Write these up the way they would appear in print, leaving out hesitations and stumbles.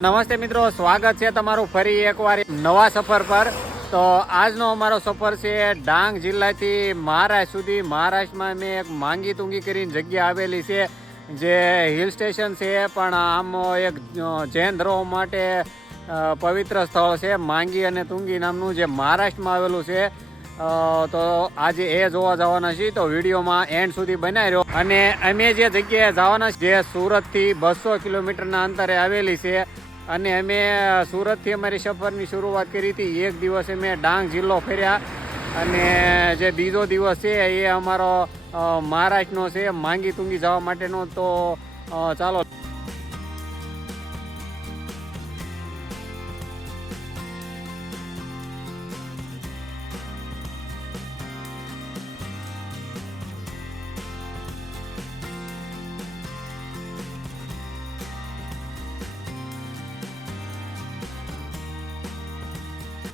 નમસ્તે મિત્રો, સ્વાગત છે તમારું ફરી એકવાર નવા સફર પર। તો આજનો અમારો સફર છે ડાંગ જિલ્લાથી મહારાષ્ટ્ર સુધી। મહારાષ્ટ્રમાં મેં એક માંગી તુંગી કરીને જગ્યા આવેલી છે, જે હિલ સ્ટેશન છે, પણ આમ એક જૈન ધર્મ માટે પવિત્ર સ્થળ છે। માંગી અને તુંગી નામનું જે મહારાષ્ટ્રમાં આવેલું છે। તો આજે એ જોવા જવાના છીએ, તો વિડીયોમાં એન્ડ સુધી બનાવી રહ્યો। અને અમે જે જગ્યાએ જવાના જે સુરતથી 200 કિલોમીટરના અંતરે આવેલી છે। અને અમે સુરતથી અમારી સફરની શરૂઆત કરી હતી। એક દિવસ અમે ડાંગ જિલ્લો ફર્યા અને જે બીજો દિવસ છે એ અમારો મહારાષ્ટ્રનો છે, માંગી તુંગી જવા માટેનો। તો ચાલો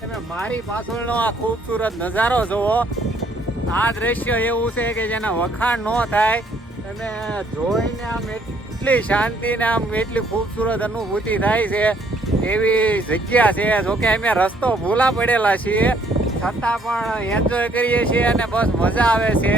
તમે મારી પાછળનો આ ખૂબસૂરત નજારો જુઓ। આ દ્રશ્ય એવું છે કે જેના વખાણ ન થાય। તમે જોઈને આમ એટલી શાંતિ ને આમ એટલી ખૂબસૂરત અનુભૂતિ થાય છે, એવી જગ્યા છે। જોકે અમે રસ્તો ભૂલા પડેલા છીએ, છતાં પણ એન્જોય કરીએ છીએ અને બસ મજા આવે છે।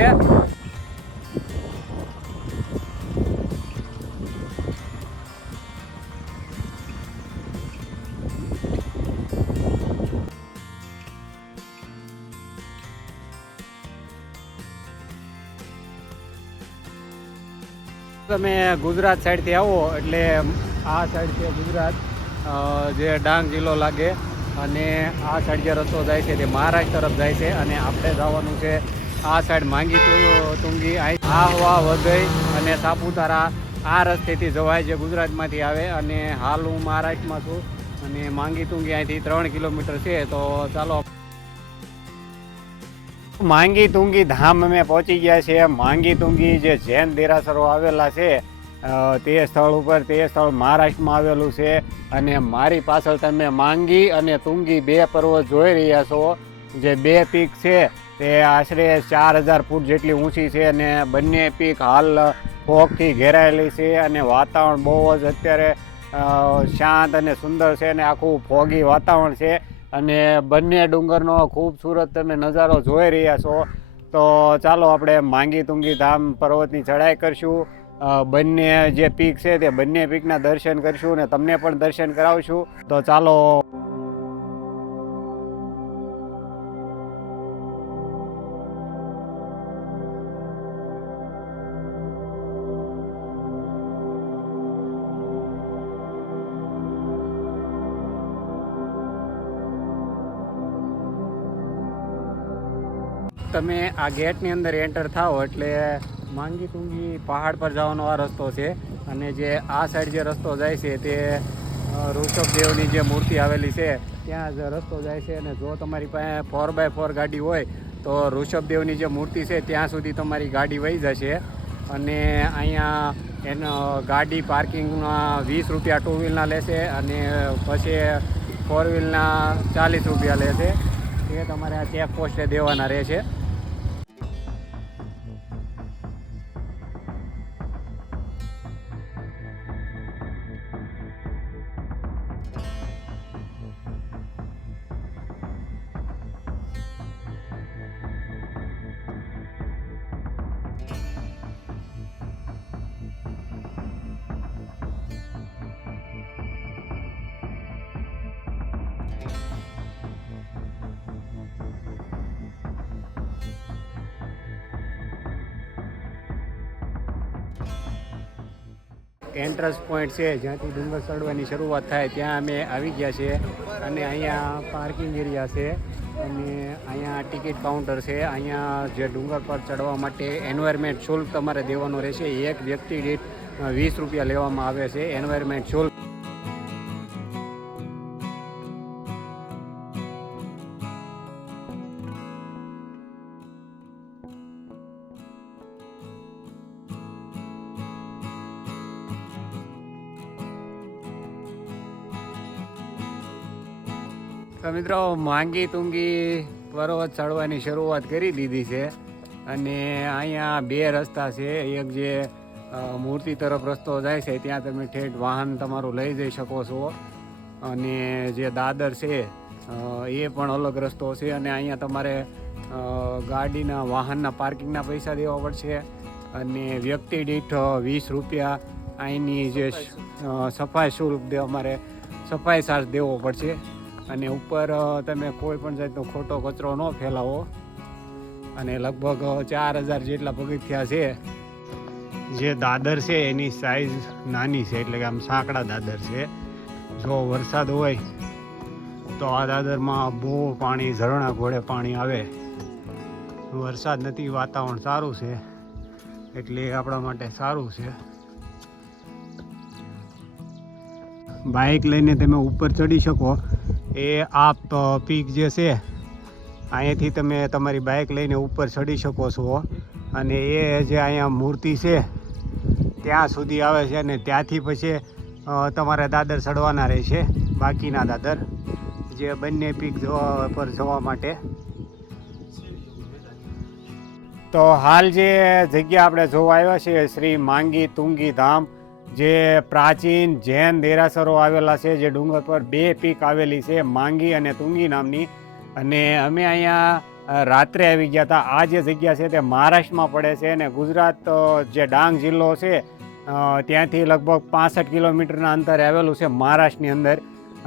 તમે ગુજરાત સાઈડથી આવો એટલે આ સાઈડ છે ગુજરાત, જે ડાંગ જિલ્લો લાગે। અને આ સાઈડ જે રસ્તો જાય છે તે મહારાષ્ટ્ર તરફ જાય છે, અને આપણે જવાનું છે આ સાઈડ માંગી તુંગી, આહવા, વઘઈ અને સાપુતારા। આ રસ્તેથી જવાય, જે ગુજરાતમાંથી આવે। અને હાલ હું મહારાષ્ટ્રમાં છું અને માંગી તુંગી અહીંથી 3 કિલોમીટર છે। તો ચાલો, માંગી તુંગી ધામ અમે પહોંચી ગયા છે। માંગી તુંગી જે જૈન દેરાસરો આવેલા છે તે સ્થળ ઉપર, તે સ્થળ મહારાષ્ટ્રમાં આવેલું છે। અને મારી પાછળ તમે માંગી અને તુંગી બે પર્વત જોઈ રહ્યા છો। જે બે પીક છે તે આશરે 4000 ફૂટ જેટલી ઊંચી છે, અને બંને પીક હાલ ફોગથી ઘેરાયેલી છે। અને વાતાવરણ બહુ જ અત્યારે શાંત અને સુંદર છે, અને આખું ફોગી વાતાવરણ છે। અને બંને ડુંગરનો ખૂબસૂરત તમે નજારો જોઈ રહ્યા છો। તો ચાલો આપણે માંગી તુંગી ધામ પર્વતની ચઢાઈ કરશું। બંને જે પીક છે તે બંને પીકના દર્શન કરશું અને તમને પણ દર્શન કરાવશું। તો ચાલો। તમે આ ગેટની અંદર એન્ટર થાઓ એટલે માંગી તુંગી પહાડ પર જવાનો આ રસ્તો છે। અને જે આ સાઈડ જે રસ્તો જાય છે તે ઋષભદેવની જે મૂર્તિ આવેલી છે ત્યાં જ રસ્તો જાય છે। અને જો તમારી પાસે 4x4 ગાડી હોય તો ઋષભદેવની જે મૂર્તિ છે ત્યાં સુધી તમારી ગાડી વહી જશે। અને અહીંયા એનો ગાડી પાર્કિંગના 20 રૂપિયા ટુ વ્હીલના લેશે, અને પછી 4 વ્હીલના 40 રૂપિયા લેશે। એ તમારે આ ચેક પોસ્ટે દેવાના રહેશે। એન્ટ્રન્સ પોઈન્ટ છે જ્યાંથી ડુંગર ચડવાની શરૂઆત થાય, ત્યાં અમે આવી ગયા છે। અને અહીંયા પાર્કિંગ એરિયા છે, અને અહીંયા ટિકિટ કાઉન્ટર છે। અહીંયા જે ડુંગર પર ચડવા માટે એન્વાયરમેન્ટ શુલ્ક તમારે દેવાનો રહેશે। એક વ્યક્તિ દીઠ 20 રૂપિયા લેવામાં આવે છે એન્વાયરમેન્ટ શુલ્ક। તો મિત્રો, માંગી તુંગી પર્વત ચડવાની શરૂઆત કરી દીધી છે। અને અહીંયા બે રસ્તા છે। એક જે મૂર્તિ તરફ રસ્તો જાય છે ત્યાં તમે ઠેઠ વાહન તમારું લઈ જઈ શકો છો, અને જે દાદર છે એ પણ અલગ રસ્તો છે. અને અહીંયા તમારે ગાડીના વાહનના પાર્કિંગના પૈસા દેવા પડશે અને વ્યક્તિ દીઠ 20 રૂપિયા અહીંની જે સફાઈ શુલ્ક અમારે સફાઈ ચાર્જ દેવો પડશે. અને ઉપર તમે કોઈ પણ જાતનો ખોટો કચરો ન ફેલાવો. અને લગભગ 4000 જેટલા પગથિયા છે. જે દાદર છે એની સાઈઝ નાની છે, એટલે કે આમ સાંકડા દાદર છે. જો વરસાદ હોય તો આ દાદરમાં બહુ પાણી, ઝરણા ઘોડે પાણી આવે. વરસાદ નથી, વાતાવરણ સારું છે, એટલે આપણા માટે સારું છે. બાઇક લઈને તમે ઉપર ચડી શકો. એ આ પીક જે છે અહીંયાથી તમે તમારી બાઇક લઈને ઉપર ચડી શકો છો. અને એ જે અહીંયા મૂર્તિ છે ત્યાં સુધી આવે છે, અને ત્યાંથી પછી તમારે દાદર ચડવાના રહેશે, બાકીના દાદર જે બંને પીક પર જવા માટે. તો હાલ જે જગ્યા આપણે જોવા આવ્યા છે શ્રી માંગી તુંગી ધામ, જે પ્રાચીન જૈન દેરાસરો આવેલા છે, જે ડુંગર પર 2 પીક આવેલી છે, માંગી અને તુંગી નામની. અને અમે અહીંયા રાત્રે આવી ગયા હતા. આ જે જગ્યા છે તે મહારાષ્ટ્રમાં પડે છે, અને ગુજરાત જે ડાંગ જિલ્લો છે ત્યાંથી લગભગ 65 કિલોમીટરના અંતરે આવેલું છે મહારાષ્ટ્રની અંદર.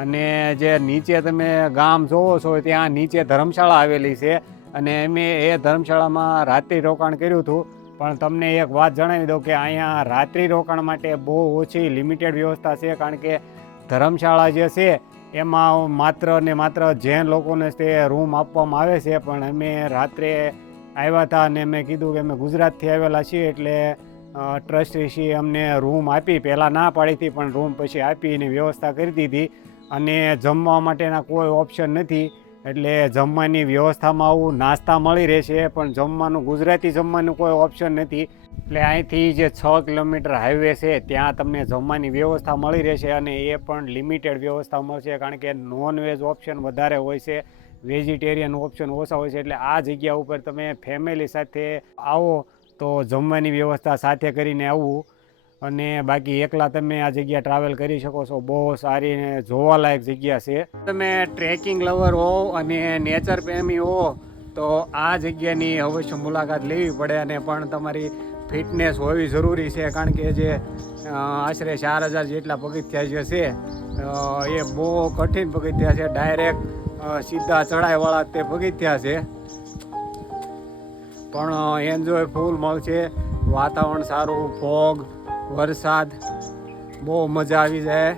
અને જે નીચે તમે ગામ જોવો છો ત્યાં નીચે ધર્મશાળા આવેલી છે, અને અમે એ ધર્મશાળામાં રાત્રિ રોકાણ કર્યું હતું. પણ તમને એક વાત જણાવી દઉં કે અહીંયા રાત્રિ રોકાણ માટે બહુ ઓછી લિમિટેડ વ્યવસ્થા છે, કારણ કે ધર્મશાળા જે છે એમાં માત્ર ને માત્ર જૈન લોકોને તે રૂમ આપવામાં આવે છે. પણ અમે રાત્રે આવ્યા હતા અને મેં કીધું કે અમે ગુજરાતથી આવેલા છીએ, એટલે ટ્રસ્ટીશ્રીએ અમને રૂમ આપી. પહેલાં ના પાડી હતી, પણ રૂમ પછી આપીને વ્યવસ્થા કરી દીધી. અને જમવા માટેના કોઈ ઓપ્શન નથી, એટલે જમવાની વ્યવસ્થામાં આવું નાસ્તા મળી રહેશે, પણ જમવાનું ગુજરાતી જમવાનું કોઈ ઓપ્શન નથી. એટલે અહીંથી જે 6 કિલોમીટર હાઈવે છે ત્યાં તમને જમવાની વ્યવસ્થા મળી રહેશે, અને એ પણ લિમિટેડ વ્યવસ્થા મળશે, કારણ કે નોનવેજ ઓપ્શન વધારે હોય છે, વેજીટેરિયન ઓપ્શન ઓછા હોય છે. એટલે આ જગ્યા ઉપર તમે ફેમિલી સાથે આવો તો જમવાની વ્યવસ્થા સાથે કરીને આવવું. અને બાકી એકલા તમે આ જગ્યા ટ્રાવેલ કરી શકો છો. બહુ સારી ને જોવાલાયક જગ્યા છે. તમે ટ્રેકિંગ લવર હો અને નેચર પ્રેમી હો તો આ જગ્યાની અવશ્ય મુલાકાત લેવી પડે. અને પણ તમારી ફિટનેસ હોવી જરૂરી છે, કારણ કે જે આશરે 4000 જેટલા પગથિયા જે છે એ બહુ કઠિન પગથિયા છે. ડાયરેક્ટ સીધા ચડાઈવાળા તે પગથિયા છે, પણ એન્જોય ફૂલ મળશે. વાતાવરણ સારું, ફોગ, વરસાદ, બહુ મજા આવી જાય.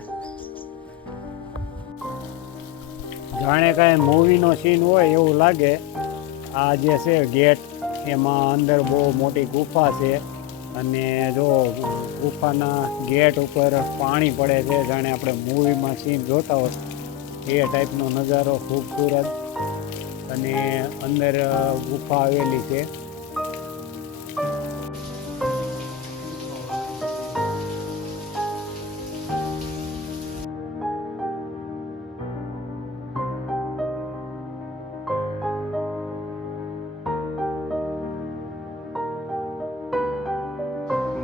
જાણે કાંઈ મૂવીનો સીન હોય એવું લાગે. આ જે છે ગેટ, એમાં અંદર બહુ મોટી ગુફા છે, અને જો ગુફાના ગેટ ઉપર પાણી પડે છે, જાણે આપણે મૂવીમાં સીન જોતા હોય એ ટાઈપનો નજારો ખૂબસૂરત. અને અંદર ગુફા આવેલી છે.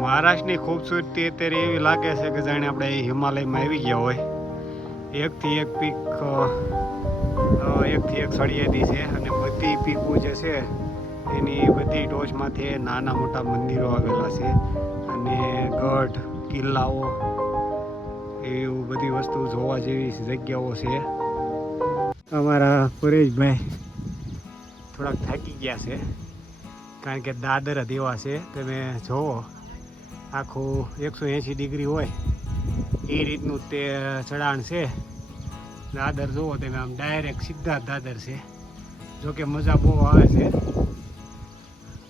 મહારાષ્ટ્રની ખૂબસૂરતી અત્યારે એવી લાગે છે કે જાણે આપણે હિમાલયમાં આવી ગયા હોય. એકથી એક પીક એકથી એક સળિયેલી છે, અને બધી પીકો જે છે એની બધી ટોચમાંથી નાના મોટા મંદિરો આવેલા છે, અને ગઢ, કિલ્લાઓ, એવું બધી વસ્તુ જોવા જેવી જગ્યાઓ છે. અમારા પરેશભાઈ થોડાક થાકી ગયા છે, કારણ કે દાદર જ એવા છે. તમે જોવો, આખું 180 ડિગ્રી હોય એ રીતનું તે ચઢાણ છે. દાદર જુઓ તમે, આમ ડાયરેક્ટ સીધા દાદર છે. જોકે મજા બહુ આવે છે.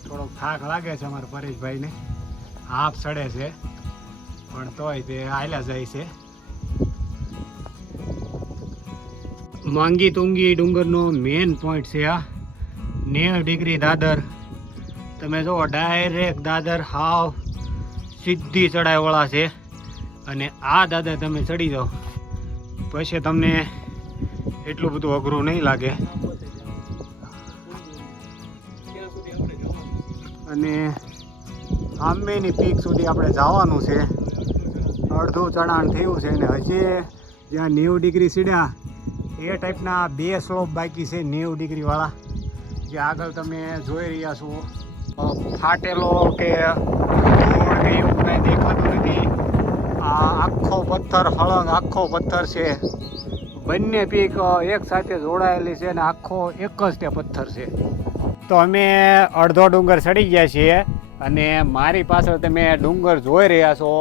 થોડોક થાક લાગે છે અમારા પરેશભાઈને, હાફ ચડે છે, પણ તોય તે હાલ્યા જાય છે. માંગી તુંગી ડુંગરનો મેન પોઈન્ટ છે આ 90 ડિગ્રી દાદર. તમે જુઓ, ડાયરેક્ટ દાદર હાવ સીધી ચડાઈવાળા છે, અને આ દાદર તમે ચડી જાઓ પછી તમને એટલું બધું અઘરું નહીં લાગે. અને સામેની પીક સુધી આપણે જવાનું છે. અડધું ચઢાણ થયું છે, અને હજી જ્યાં 90 ડિગ્રી સીડ્યા એ ટાઈપના 2 સ્લોપ બાકી છે 90 ડિગ્રીવાળા, જે આગળ તમે જોઈ રહ્યા છો. ફાટેલો કે ધૂળ કે એવું કાંઈ દેખાતું નથી. આ આખો પથ્થર હળંગ આખો પથ્થર છે. બંને પીક એક સાથે જોડાયેલી છે અને આખો એક જ તે પથ્થર છે. તો અમે અડધો ડુંગર ચડી ગયા છીએ અને મારી પાછળ તમે ડુંગર જોઈ રહ્યા છો.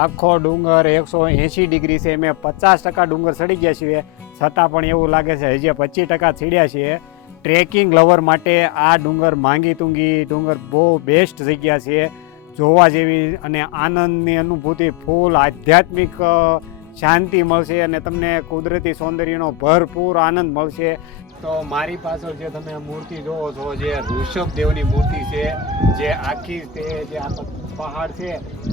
આખો ડુંગર 180 ડિગ્રી છે. મેં 50% ડુંગર ચડી ગયા છીએ, છતાં પણ એવું લાગે છે હજી 25% ચડ્યા છીએ. ટ્રેકિંગ લવર માટે આ ડુંગર માંગી તુંગી ડુંગર બહુ બેસ્ટ જગ્યા છે, જોવા જેવી અને આનંદની અનુભૂતિ, ફૂલ આધ્યાત્મિક શાંતિ મળશે અને તમને કુદરતી સૌંદર્યનો ભરપૂર આનંદ મળશે. તો મારી પાછળ જે તમે મૂર્તિ જોવો છો, જે ઋષભદેવની મૂર્તિ છે, જે આખી તે જે આખો પહાડ છે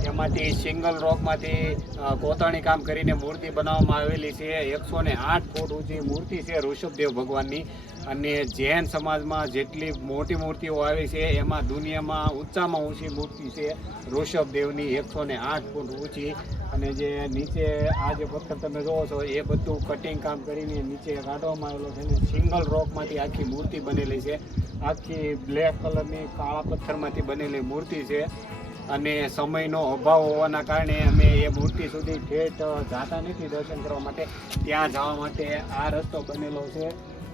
એમાંથી સિંગલ રોકમાંથી કોતરણી કામ કરીને મૂર્તિ બનાવવામાં આવેલી છે. 108 ફૂટ ઊંચી મૂર્તિ છે ઋષભદેવ ભગવાનની. અને જૈન સમાજમાં જેટલી મોટી મૂર્તિઓ આવી છે એમાં દુનિયામાં ઊંચામાં ઊંચી મૂર્તિ છે ઋષભદેવની, 108 ફૂટ ઊંચી. અને જે નીચે આ જે પથ્થર તમે જોવો છો એ બધું કટિંગ કામ કરીને નીચે કાઢવામાં આવેલો છે. અને સિંગલ રોકમાંથી આખી મૂર્તિ બનેલી છે. આખી બ્લેક કલરની કાળા પથ્થરમાંથી બનેલી મૂર્તિ છે. અને સમયનો અભાવ હોવાના કારણે અમે એ મૂર્તિ સુધી ઠેઠ જતા નથી દર્શન કરવા માટે. ત્યાં જવા માટે આ રસ્તો બનેલો છે,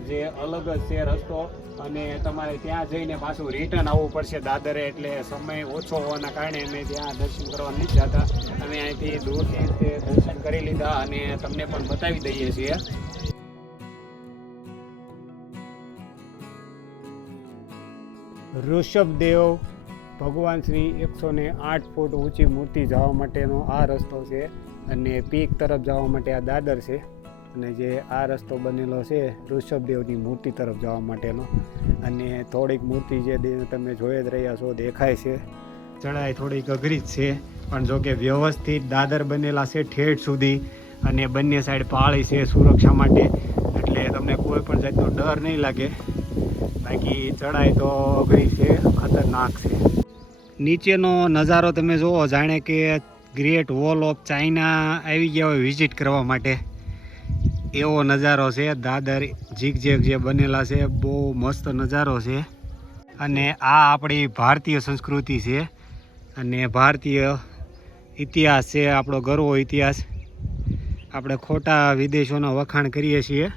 જે અલગ જ છે રસ્તો. અને તમારે ત્યાં જઈને પાછું રિટર્ન આવવું પડશે દાદરે, એટલે સમય ઓછો હોવાના કારણે અમે ત્યાં દર્શન કરવા નથી જતા. અમે અહીંથી દૂરથી તે દર્શન કરી લીધા અને તમને પણ બતાવી દઈએ છીએ. ઋષભદેવ ભગવાન શ્રી 108 ફૂટ ઊંચી મૂર્તિ જવા માટેનો આ રસ્તો છે. અને પીક તરફ જવા માટે આ દાદર છે. અને જે આ રસ્તો બનેલો છે ઋષભદેવની મૂર્તિ તરફ જવા માટેનો. અને થોડીક મૂર્તિ જે તમે જોઈ જ રહ્યા છો દેખાય છે. ચડાઈ થોડીક અઘરી જ છે, પણ જો કે વ્યવસ્થિત દાદર બનેલા છે ઠેઠ સુધી. અને બંને સાઈડ પાળી છે સુરક્ષા માટે, એટલે તમને કોઈ પણ જાતનો ડર નહીં લાગે. બાકી ચડાઈ તો અઘરી છે, ખતરનાક છે. નીચેનો નજારો તમે જુઓ, જાણે કે ગ્રેટ વોલ ઓફ ચાઇના આવી ગયા હોય વિઝિટ કરવા માટે, એવો નજારો છે. દાદર ઝીગઝેગ જે બનેલા છે, બહુ મસ્ત નજારો છે. અને આ આપણી ભારતીય સંસ્કૃતિ છે અને ભારતીય ઇતિહાસ છે, આપણો ગર્વ ઇતિહાસ. આપણે ખોટા વિદેશોના વખાણ કરીએ છીએ.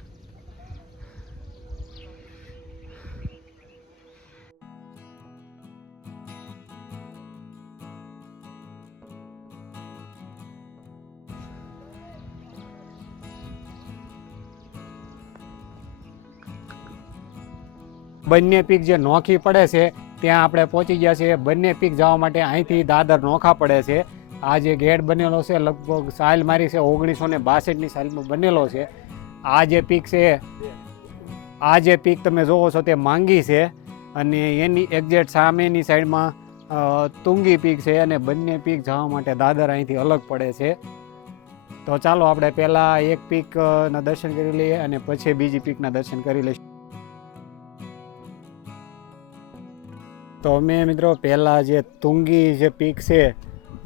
બંને પીક જે નોખી પડે છે ત્યાં આપણે પહોંચી ગયા છીએ. બંને પીક જવા માટે અહીંથી દાદર નોખા પડે છે. આ જે ગેટ બનેલો છે લગભગ સાલ મારી છે 1962ની સાલમાં બનેલો છે. આ જે પીક છે, આ જે પીક તમે જોવો છો તે માંગી છે. અને એની એક્ઝેક્ટ સામેની સાઈડમાં તુંગી પીક છે. અને બંને પીક જવા માટે દાદર અહીંથી અલગ પડે છે. તો ચાલો આપણે પહેલાં એક પીકના દર્શન કરી લઈએ અને પછી બીજી પીકના દર્શન કરી લઈશું. તો અમે મિત્રો પહેલાં જે તુંગી જે પીક છે,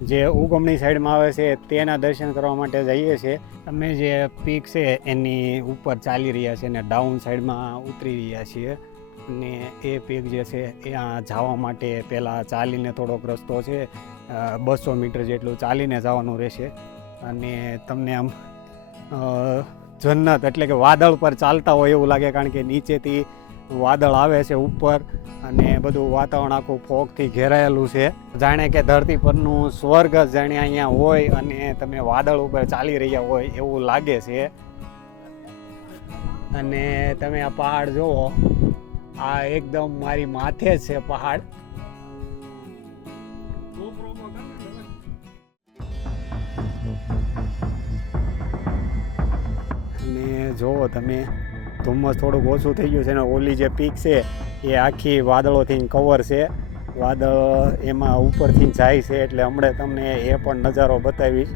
જે ઉગમણી સાઈડમાં આવે છે, તેના દર્શન કરવા માટે જઈએ છીએ. અમે જે પીક છે એની ઉપર ચાલી રહ્યા છીએ અને ડાઉન સાઈડમાં ઉતરી રહ્યા છીએ. અને એ પીક જે છે ત્યાં જવા માટે પહેલાં ચાલીને થોડોક રસ્તો છે, 200 મીટર જેટલું ચાલીને જવાનું રહેશે. અને તમને આમ જન્નત એટલે કે વાદળ પર ચાલતા હોય એવું લાગે, કારણ કે નીચેથી વાદળ આવે છે ઉપર અને બધું વાતાવરણ આખું ફોગથી ઘેરાયેલું છે. જાણે કે ધરતી પરનું સ્વર્ગ જાણે અહીંયા હોય અને તમે વાદળ ઉપર ચાલી રહ્યા હોય એવું લાગે છે. અને તમે આ પહાડ જુઓ, આ એકદમ મારી માથે જ છે પહાડ. અને જુઓ તમે, ધુમ્મસ થોડુંક ઓછું થઈ ગયું છે. ને ઓલી જે પીક છે એ આખી વાદળોથી કવર છે. વાદળ એમાં ઉપરથી જાય છે, એટલે હમણાં તમને એ પણ નજારો બતાવીશ.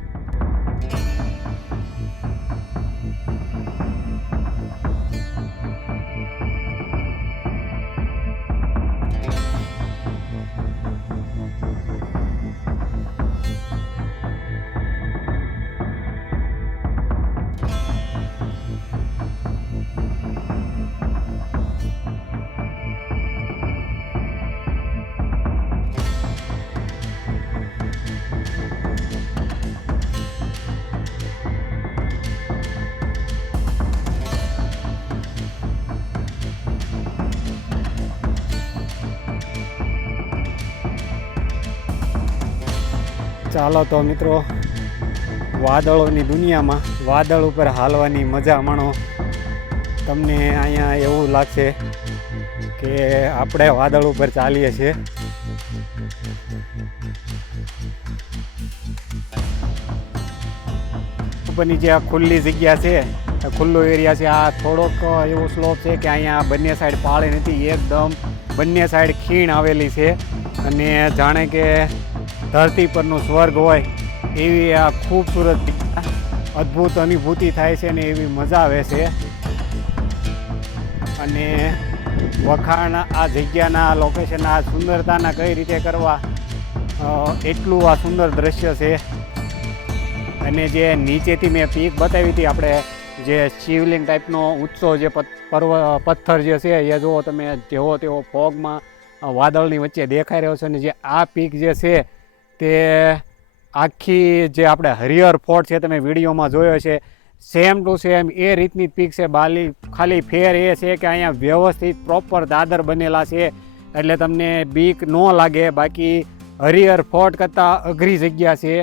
ચાલો તો મિત્રો, વાદળોની દુનિયામાં વાદળ ઉપર હાલવાની મજા માણો. તમને અહીંયા એવું લાગશે કે આપણે વાદળ ઉપર ચાલીએ છીએ. ઉપરની જે આ ખુલ્લી જગ્યા છે, ખુલ્લો એરિયા છે, આ થોડોક એવો સ્લોપ છે કે અહીંયા બંને સાઈડ પાળી નથી, એકદમ બંને સાઈડ ખીણ આવેલી છે અને જાણે કે ધરતી પરનું સ્વર્ગ હોય એવી આ ખૂબસૂરત અદ્ભુત અનુભૂતિ થાય છે ને એવી મજા આવે છે. અને વખાણ આ જગ્યાના લોકેશનના સુંદરતાના કઈ રીતે કરવા, એટલું આ સુંદર દ્રશ્ય છે. અને જે નીચેથી મેં પીક બતાવી હતી, આપણે જે શિવલિંગ ટાઈપનો ઊંચો જે પથ્થર જે છે એ જુઓ તમે, જેવો તેવો ફોગમાં વાદળની વચ્ચે દેખાઈ રહ્યો છે. અને જે આ પીક જે છે તે આખી જે આપણે હરિહર ફોર્ટ છે, તમે વિડીયોમાં જોયો છે, સેમ ટુ સેમ એ રીતની પીક છે. ખાલી ફેર એ છે કે અહીંયા વ્યવસ્થિત પ્રોપર દાદર બનેલા છે એટલે તમને બીક ન લાગે. બાકી હરિહર ફોર્ટ કરતાં અઘરી જગ્યા છે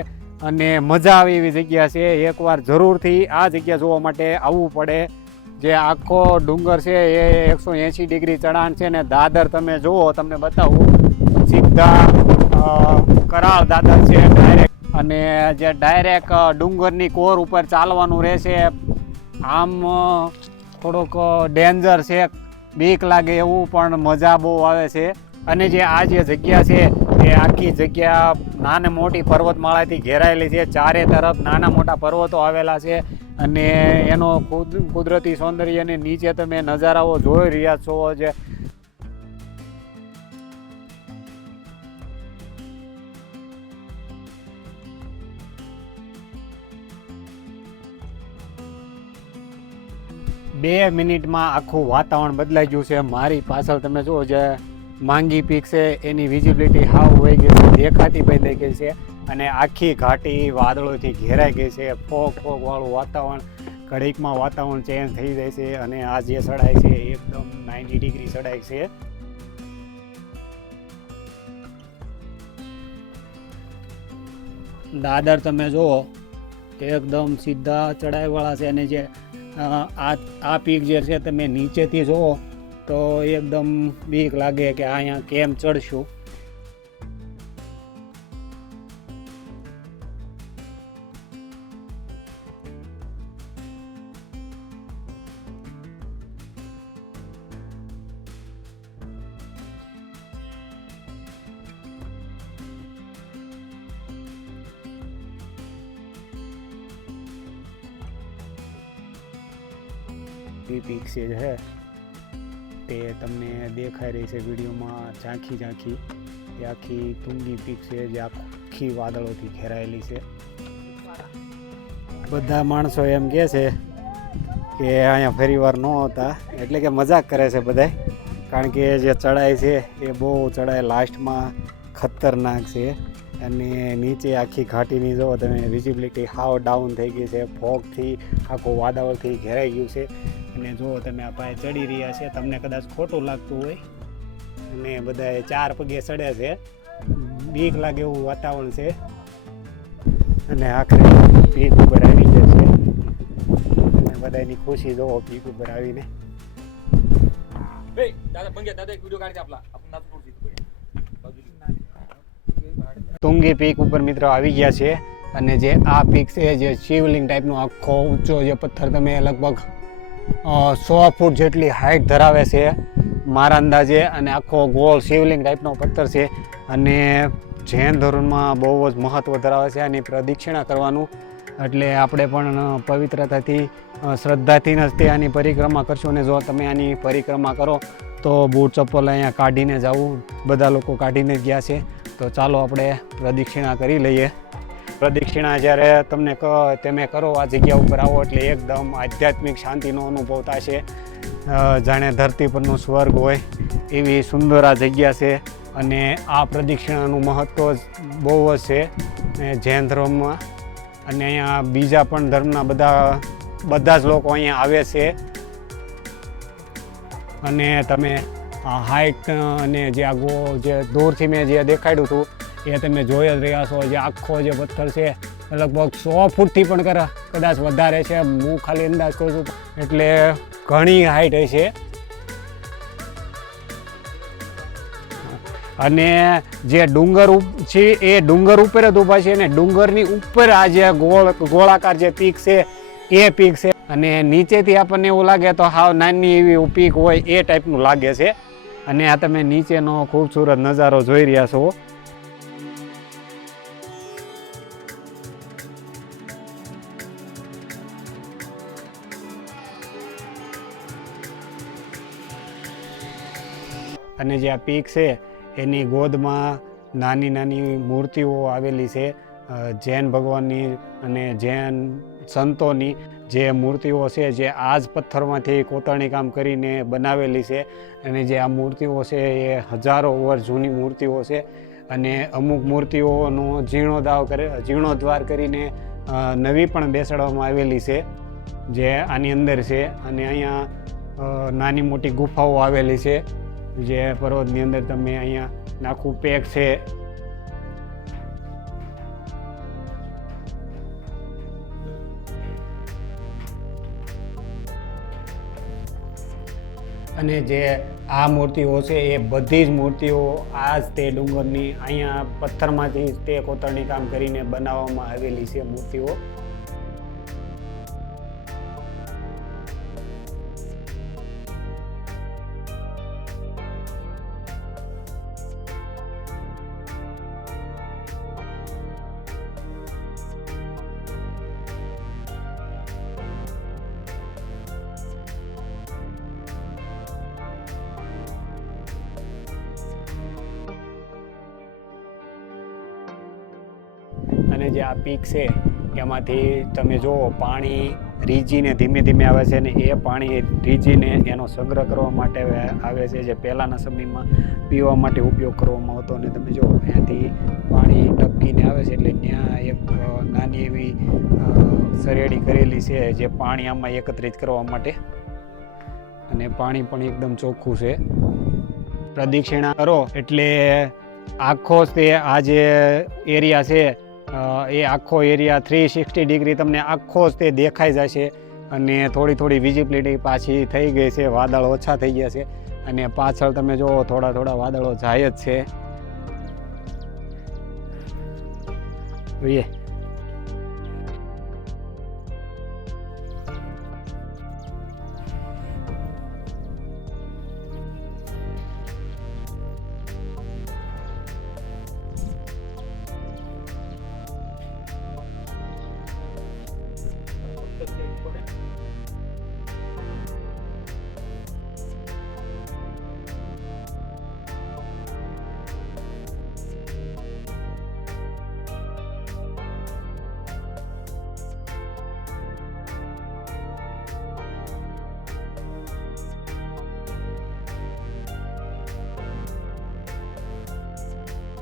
અને મજા આવે એવી જગ્યા છે. એકવાર જરૂરથી આ જગ્યા જોવા માટે આવવું પડે. જે આખો ડુંગર છે એ 180 ડિગ્રી ચઢાણ છે ને દાદર તમે જુઓ, તમને બતાવું, સીધા કરાળ દાદર છે ડાયરેક્ટ. અને જે ડાયરેક્ટ ડુંગરની કોર ઉપર ચાલવાનું રહેશે. આમ થોડોક ડેન્જર છે, બીક લાગે એવું, પણ મજા બહુ આવે છે. અને જે આ જે જગ્યા છે એ આખી જગ્યા નાની મોટી પર્વતમાળાથી ઘેરાયેલી છે. ચારે તરફ નાના મોટા પર્વતો આવેલા છે અને એનો કુદરતી સૌંદર્ય અને નીચે તમે નજારાઓ જોઈ રહ્યા છો. જે બે મિનિટમાં આખું વાતાવરણ બદલાઈ ગયું છે. મારી પાછળ તમે જુઓ, જે માંગી પીક છે એની વિઝિબિલિટી હાવ વહી ગઈ છે, દેખાતી બદલાઈ ગઈ છે અને આખી ઘાટી વાદળોથી ઘેરાઈ ગઈ છે. ફોગવાળું વાતાવરણ, ઘડીકમાં વાતાવરણ ચેન્જ થઈ જાય છે. અને આ જે ચઢાઈ છે એકદમ 90 ડિગ્રી ચઢાઈ છે. દાદર તમે જુઓ એકદમ સીધા ચઢાઈવાળા છે. અને જે આ પીક જે છે તમે નીચેથી જુઓ તો એકદમ બીક લાગે કે અહીંયા કેમ ચડશું. પીક છે જે તે તમને દેખાઈ રહી છે વિડીયોમાં, ઝાંખી એ આખી તુંગી પીક છે જે આખી વાદળોથી ઘેરાયેલી છે. બધા માણસો એમ કહે છે કે અહીંયા ફરીવાર ન હોતા, એટલે કે મજાક કરે છે બધા, કારણ કે જે ચડાઈ છે એ બહુ ચડાઈ લાસ્ટમાં ખતરનાક છે. અને નીચે આખી ઘાટીની જો તમે વિઝિબિલિટી હાવ ડાઉન થઈ ગઈ છે, ફોગથી આખું વાદળથી ઘેરાઈ ગયું છે. અને જો તમે આ પાસે ચડી રહ્યા છે, તમને કદાચ ખોટું લાગતું હોય અને બધા 4 પગે ચડે છે, બીક લાગે એવું વાતાવરણ છે. અને આખરે પીક ઉપર આવી જાય છે અને બધાની ખુશી જોવો પીક ઉપર આવીને. તુંગી પીક ઉપર મિત્રો આવી ગયા છે. અને જે આ પીક છે, જે શિવલિંગ ટાઈપનો આખો ઊંચો જે પથ્થર, તમે લગભગ 100 ફૂટ જેટલી હાઈટ ધરાવે છે મારા અંદાજે. અને આખો ગોળ શિવલિંગ ટાઈપનો પથ્થર છે અને જૈન ધર્મમાં બહુ જ મહત્ત્વ ધરાવે છે આની પ્રદક્ષિણા કરવાનું. એટલે આપણે પણ પવિત્રતાથી, શ્રદ્ધાથી જ તે આની પરિક્રમા કરશું. અને જો તમે આની પરિક્રમા કરો તો બૂટ ચપ્પલ અહીંયા કાઢીને જવું, બધા લોકો કાઢીને જ ગયા છે. તો ચાલો આપણે પ્રદક્ષિણા કરી લઈએ. પ્રદક્ષિણા જ્યારે તમે કરો આ જગ્યા ઉપર આવો એટલે એકદમ આધ્યાત્મિક શાંતિનો અનુભવ થશે. જાણે ધરતી પરનું સ્વર્ગ હોય એવી સુંદર આ જગ્યા છે. અને આ પ્રદક્ષિણાનું મહત્ત્વ બહુ જ છે જૈન ધર્મમાં. અને અહીંયા બીજા પણ ધર્મના બધા જ લોકો અહીંયા આવે છે. અને તમે હાઇટ અને જે દૂરથી મેં જે દેખાડ્યું હતું એ તમે જોઈ જ રહ્યા છો. જે આખો જે પથ્થર છે લગભગ 100 ફૂટથી પણ કદાચ વધારે છે. હું ખાલી અંદાજ કરું છું, એટલે ઘણી હાઈટ હશે. અને જે ડુંગર છે એ ડુંગર ઉપર જ ઊભા છે, અને ડુંગરની ઉપર આ જે ગોળાકાર જે પીક છે એ પીક છે. અને નીચેથી આપણને એવું લાગે તો હાવ નાની એવી પીક હોય એ ટાઈપનું લાગે છે. અને આ તમે નીચેનો ખૂબસૂરત નજારો જોઈ રહ્યા છો. અને જે આ પીક છે એની ગોદમાં નાની નાની મૂર્તિઓ આવેલી છે. જૈન ભગવાનની અને જૈન સંતોની જે મૂર્તિઓ છે, જે આ જ પથ્થરમાંથી કોતરણી કામ કરીને બનાવેલી છે. અને જે આ મૂર્તિઓ છે એ હજારો વર્ષ જૂની મૂર્તિઓ છે. અને અમુક મૂર્તિઓનો જીર્ણોદ્ધાર કરીને નવી પણ બેસાડવામાં આવેલી છે, જે આની અંદર છે. અને અહીંયા નાની મોટી ગુફાઓ આવેલી છે, જે પર્વતની અંદર તમે અહીંયા આખું પેક છે. અને જે આ મૂર્તિઓ છે એ બધી જ મૂર્તિઓ આ જ તે ડુંગરની અહીંયા પથ્થરમાંથી તે કોતરણી કામ કરીને બનાવવામાં આવેલી છે મૂર્તિઓ. અને જે આ પીક છે એમાંથી તમે જુઓ પાણી રીજીને ધીમે ધીમે આવે છે. અને એ પાણી રીજીને એનો સંગ્રહ કરવા માટે આવે છે, જે પહેલાંના સમયમાં પીવા માટે ઉપયોગ કરવામાં આવતો. અને તમે જુઓ ત્યાંથી પાણી ટપકીને આવે છે, એટલે ત્યાં એક નાની એવી સરેડી કરેલી છે જે પાણી આમાં એકત્રિત કરવા માટે. અને પાણી પણ એકદમ ચોખ્ખું છે. પ્રદક્ષિણા કરો એટલે આખો તે આ જે એરિયા છે એ આખો એરિયા 360 ડિગ્રી તમને આખો જ તે દેખાઈ જશે. અને થોડી થોડી વિઝિબિલિટી પાછી થઈ ગઈ છે, વાદળ ઓછા થઈ ગયા છે. અને પાછળ તમે જુઓ થોડા વાદળો જાય જ છે. જોઈએ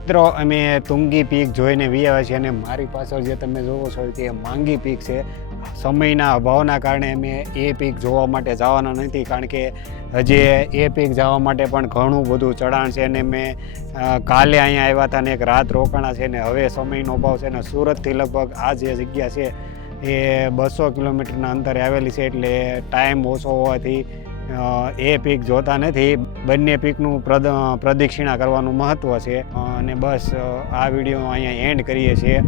મિત્રો, અમે તુંગી પીક જોઈને આવ્યા છીએ. અને મારી પાછળ જે તમે જોવો છો તે માંગી પીક છે. સમયના અભાવના કારણે અમે એ પીક જોવા માટે જવાના નથી, કારણ કે હજી એ પીક જવા માટે પણ ઘણું બધું ચઢાણ છે. અને મેં કાલે અહીંયા આવ્યા હતા ને એક રાત રોકાણા છે. ને હવે સમયનો અભાવ છે ને સુરતથી લગભગ આ જે જગ્યા છે એ 200 કિલોમીટરના અંતરે આવેલી છે, એટલે ટાઈમ ઓછો હોવાથી એ પીક જોતા નથી. બંને પીકનું પ્રદક્ષિણા કરવાનું મહત્ત્વ છે. અને બસ આ વિડીયો અહીંયા એન્ડ કરીએ છીએ.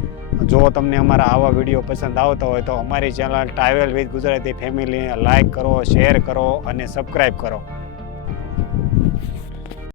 જો તમને અમારા આવા વિડીયો પસંદ આવતા હોય તો અમારી ચેનલ ટ્રાવેલ વિથ ગુજરાતી ફેમિલીને લાઇક કરો, શેર કરો અને સબસ્ક્રાઈબ કરો.